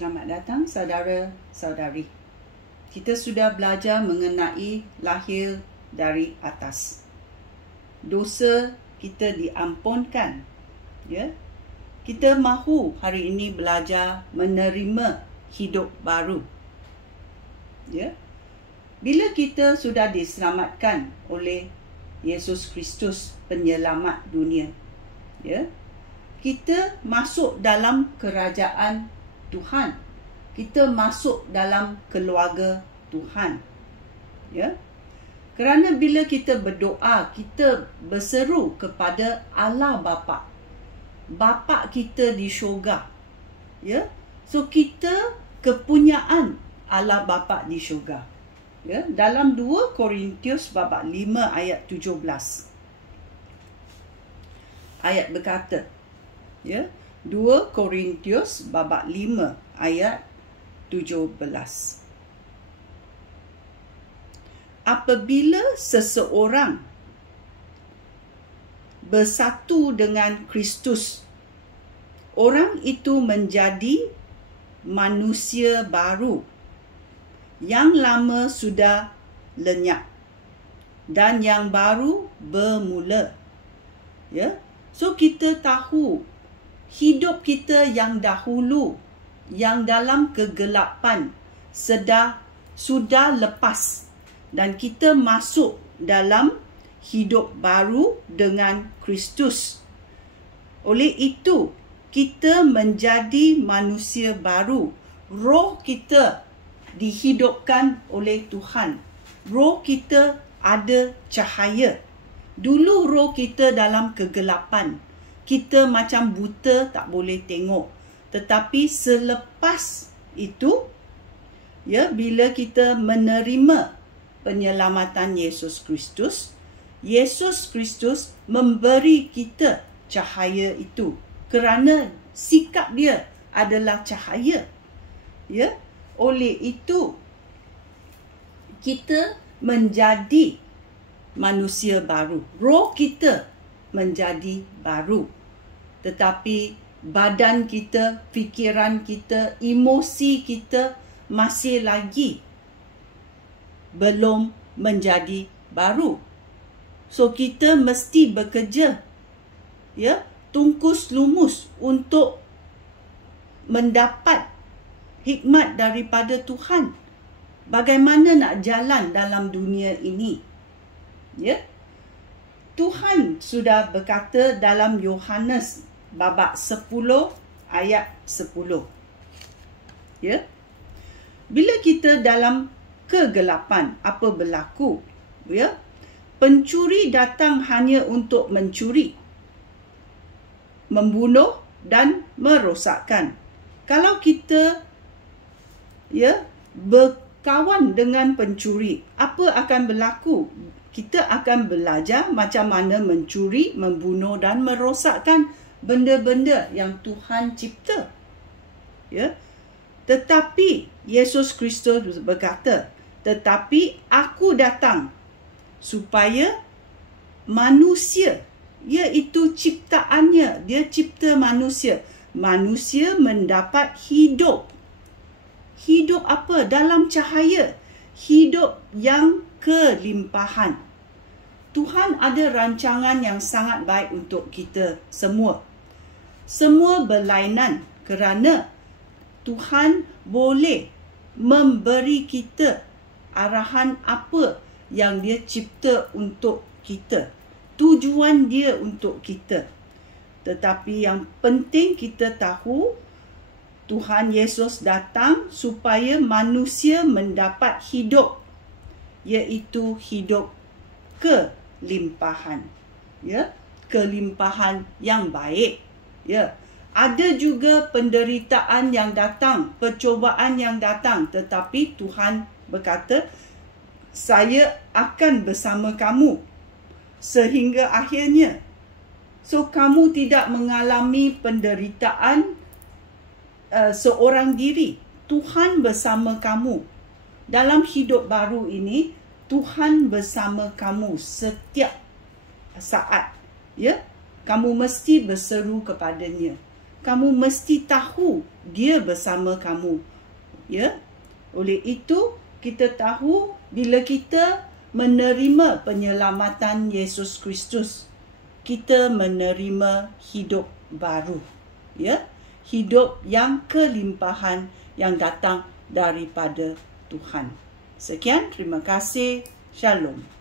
Selamat datang saudara-saudari. Kita sudah belajar mengenai lahir dari atas. Dosa kita diampunkan. Ya. Kita mahu hari ini belajar menerima hidup baru. Ya. Bila kita sudah diselamatkan oleh Yesus Kristus penyelamat dunia, ya, kita masuk dalam kerajaan Tuhan. Kita masuk dalam keluarga Tuhan. Ya. Kerana bila kita berdoa, kita berseru kepada Allah Bapa. Bapa kita di syurga. Ya. So kita kepunyaan Allah Bapa di syurga. Ya, dalam 2 Korintius bab 5 ayat 17. Ayat berkata, ya, 2 Korintius bab 5 ayat 17. Apabila seseorang bersatu dengan Kristus, orang itu menjadi manusia baru. Yang lama sudah lenyap dan yang baru bermula. Ya. So kita tahu hidup kita yang dahulu, yang dalam kegelapan sudah lepas dan kita masuk dalam hidup baru dengan Kristus. Oleh itu, kita menjadi manusia baru. Roh kita dihidupkan oleh Tuhan. Roh kita ada cahaya. Dulu roh kita dalam kegelapan. Kita macam buta, tak boleh tengok. Tetapi selepas itu, ya, bila kita menerima penyelamatan Yesus Kristus, Yesus Kristus memberi kita cahaya itu. Kerana sikap dia adalah cahaya. Ya. Oleh itu, kita menjadi manusia baru. Roh kita menjadi baru. Tetapi badan kita, fikiran kita, emosi kita masih lagi belum menjadi baru. So, kita mesti bekerja, ya, tungkus lumus untuk mendapat hikmat daripada Tuhan. Bagaimana nak jalan dalam dunia ini? Ya. Tuhan sudah berkata dalam Yohanes bab 10 ayat 10. Ya. Bila kita dalam kegelapan, apa berlaku? Ya. Pencuri datang hanya untuk mencuri, membunuh dan merosakkan. Kalau kita, ya, berkawan dengan pencuri, apa akan berlaku? Kita akan belajar macam mana mencuri, membunuh dan merosakkan benda-benda yang Tuhan cipta. Ya. Tetapi Yesus Kristus berkata, tetapi aku datang supaya manusia, iaitu ciptaannya, dia cipta manusia, manusia mendapat hidup. Hidup apa? Dalam cahaya. Hidup yang kelimpahan. Tuhan ada rancangan yang sangat baik untuk kita semua. Semua berlainan kerana Tuhan boleh memberi kita arahan apa yang dia cipta untuk kita. Tujuan dia untuk kita. Tetapi yang penting kita tahu, Tuhan Yesus datang supaya manusia mendapat hidup, iaitu hidup kelimpahan. Ya, kelimpahan yang baik. Ya. Ada juga penderitaan yang datang, percobaan yang datang, tetapi Tuhan berkata, saya akan bersama kamu sehingga akhirnya. So, kamu tidak mengalami penderitaan seorang diri. Tuhan bersama kamu. Dalam hidup baru ini, Tuhan bersama kamu setiap saat. Ya, kamu mesti berseru kepadanya. kamu mesti tahu dia bersama kamu. Ya. Oleh itu, kita tahu bila kita menerima penyelamatan Yesus Kristus, kita menerima hidup baru. Ya. Hidup yang kelimpahan yang datang daripada Tuhan. Sekian, terima kasih. Shalom.